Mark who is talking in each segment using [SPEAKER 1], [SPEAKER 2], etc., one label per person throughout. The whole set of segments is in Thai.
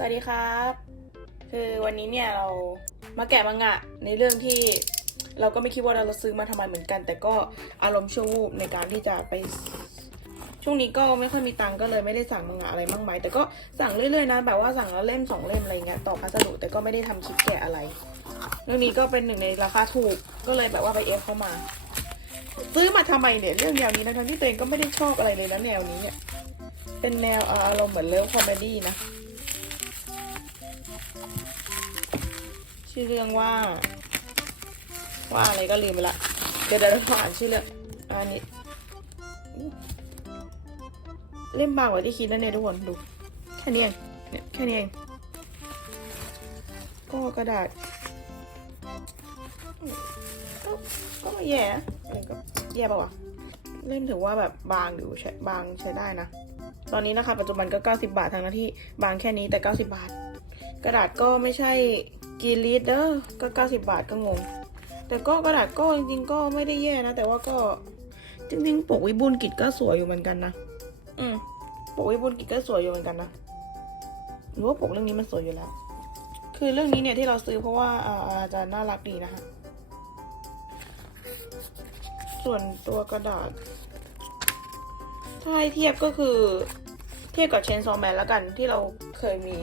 [SPEAKER 1] สวัสดีครับ คือวันนี้เนี่ยเรามาแกะมังงะในเรื่องที่เราก็ไม่คิดว่าเราจะซื้อมาทำไมเหมือนกัน แต่ก็อารมณ์ชั่ววูบในการที่จะไป ช่วงนี้ก็ไม่ค่อยมีตังค์ก็เลยไม่ได้สั่งมังงะอะไรมากมายแต่ก็สั่งเรื่อยๆนะแบบว่าสั่งแล้วเล่มสองเล่มอะไรเงี้ยต่อพัสดุแต่ก็ไม่ได้ทำคลิปแกะอะไร เรื่องนี้ก็เป็นหนึ่งในราคาถูกก็เลยแบบว่าไปเอฟเข้ามา ซื้อมาทำไมเนี่ยเรื่องแนวนี้นะทั้งที่ตัวเองก็ไม่ได้ชอบอะไรเลยนะแนวนี้เนี่ยเป็นแนวเอ่ออารมณ์เหมือนเลิฟคอมเมดี้นะ ชื่อเรื่องว่า ว่าอะไรก็ลืมไปละเดี๋ยวเดี๋ยวอ่านชื่อเรื่องอันนี้ เล่มบางกว่าที่คิดนะเนี่ยทุกคนดู แค่นี้เองเนี่ยแค่นี้เองก็กระดาษ ก็ก็ไม่แย่ก็แย่ปะวะเล่มถือว่าแบบบางอยู่ใช้บางใช้ได้นะ ตอนนี้นะคะปัจจุบันก็ 90 บาททั้งที่บางแค่นี้แต่ 90 บาท กระดาษก็ไม่ใช่กีรีดเด้อก็ 90 บาทก็งง แต่ก็กระดาษก็จริงๆก็ไม่ได้แย่นะ แต่ว่าก็จริงๆปกวิบูลกิจก็สวยอยู่เหมือนกันนะ อืมปกวิบูลกิจก็สวยอยู่เหมือนกันนะหรือว่าปกเรื่องนี้มันสวยอยู่แล้ว คือเรื่องนี้เนี่ยที่เราซื้อเพราะว่าอาอาจจะน่ารักดีนะคะ ส่วนตัวกระดาษ ถ้าให้เทียบก็คือ เทียบกับเชนซอแมนแล้วกันที่เราเคยมี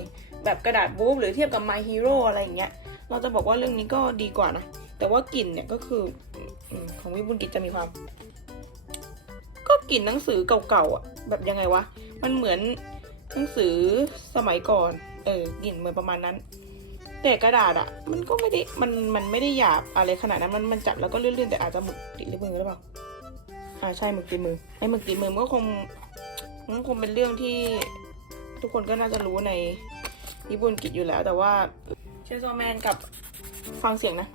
[SPEAKER 1] แบบกระดาษบู๊หรือเทียบกับ My Hero อะไรอย่างเงี้ย เราจะบอกว่าเรื่องนี้ก็ดีกว่านะ แต่ว่ากลิ่นเนี่ยก็คือของวิบุญกิจจะมีความ ก็กลิ่นหนังสือเก่าๆอะ แบบยังไงวะ มันเหมือนหนังสือสมัยก่อน เออกลิ่นเหมือนประมาณนั้น แต่กระดาษอะ มันก็ไม่ได้ มัน มันไม่ได้หยาบอะไรขนาดนั้น มัน มันจับแล้วก็เลื่อนๆ แต่อาจจะหมึกติดมือหรือเปล่า อ่าใช่หมึกติดมือ ไอ้หมึกติดมือมันก็คงมันก็คงเป็นเรื่องที่ทุกคนก็น่าจะรู้ใน ญี่ปุ่นกิจอยู่แล้ว แต่ว่าเชนโซแมนกับฟังเสียงนะ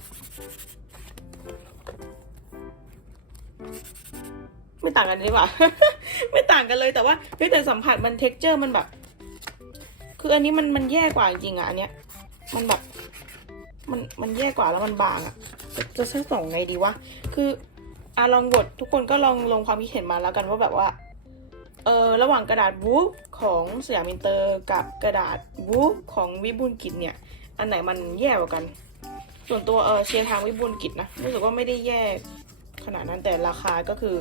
[SPEAKER 1] ไม่ต่างกันนี่หว่าไม่ต่างกันเลยแต่ว่าเฮ้ยแต่สัมผัสมันเท็กเจอร์มันแบบ คืออันนี้มันมันแย่กว่าจริงอะอันเนี้ย มันแบบ มันมันแย่กว่าแล้วมันบางอะ จะจะใช้ส่งไงดีวะ คืออะลองบททุกคนก็ลองลงความคิดเห็นมาแล้วกันว่าแบบว่า เออระหว่างกระดาษวูฟของสยามอินเตอร์กับกระดาษวูฟของวิบูลกิจเนี่ย อันไหนมันแย่กว่ากัน ส่วนตัวเออเชียร์ทางวิบูลกิจนะรู้สึกว่าไม่ได้แย่ขนาดนั้นแต่ราคาก็คือ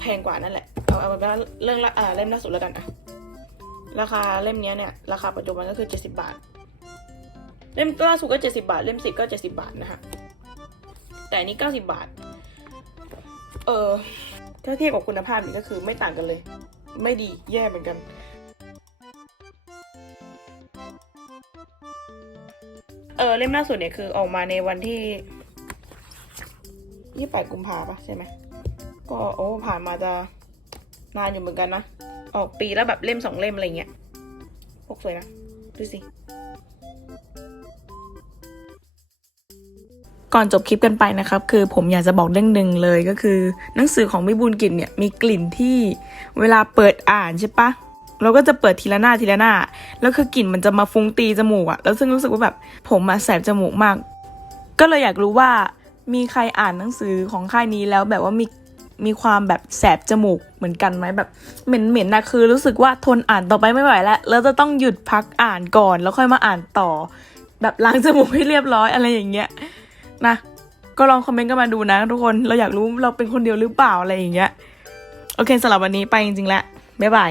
[SPEAKER 1] แพงกว่านั่นแหละ เอาเอาเป็นว่าเรื่องละเล่มล่าสุดแล้วกันอะราคาเล่มนี้เนี่ยราคาปัจจุบันก็คือ 70 บาท เล่มล่าสุดก็ 70 บาท เล่มสิบก็ 70 บาทนะฮะแต่นี้ 90 บาท เออ ถ้าเทียบกับคุณภาพนี่ก็คือไม่ต่างกันเลย ไม่ดีแย่เหมือนกัน เออเล่มล่าสุดเนี่ยคือออกมาในวันที่ยี่แปดกุมภาปะใช่ไหมก็โอ้ผ่านมาจะนานอยู่เหมือนกันนะ ออกปีแล้วแบบเล่มสองเล่มอะไรเงี้ย พกสวยนะ ดูสิ ก่อนจบคลิปกันไปนะครับคือผมอยากจะบอกเรื่องหนึ่งเลยก็คือ หนังสือของวิบูลกิจเนี่ยมีกลิ่นที่เวลาเปิดอ่านใช่ปะเราก็จะเปิดทีละหน้าทีละหน้า แล้วคือกลิ่นมันจะมาฟุ้งตีจมูกอะแล้วซึ่งรู้สึกว่าแบบผมมาแสบจมูกมาก ก็เลยอยากรู้ว่ามีใครอ่านหนังสือของค่ายนี้แล้วแบบว่ามีมีความแบบแสบจมูกเหมือนกันไหมแบบเหม็นเหม็นนะคือรู้สึกว่าทนอ่านต่อไปไม่ไหวแล้วแล้วจะต้องหยุดพักอ่านก่อน แล้วค่อยมาอ่านต่อ แบบล้างจมูกให้เรียบร้อยอะไรอย่างเงี้ย นะก็ลองคอมเมนต์กันมาดูนะทุกคนเราอยากรู้เราเป็นคนเดียวหรือเปล่าอะไรอย่างเงี้ยโอเคสำหรับวันนี้ไปจริงๆแล้วบ๊ายบาย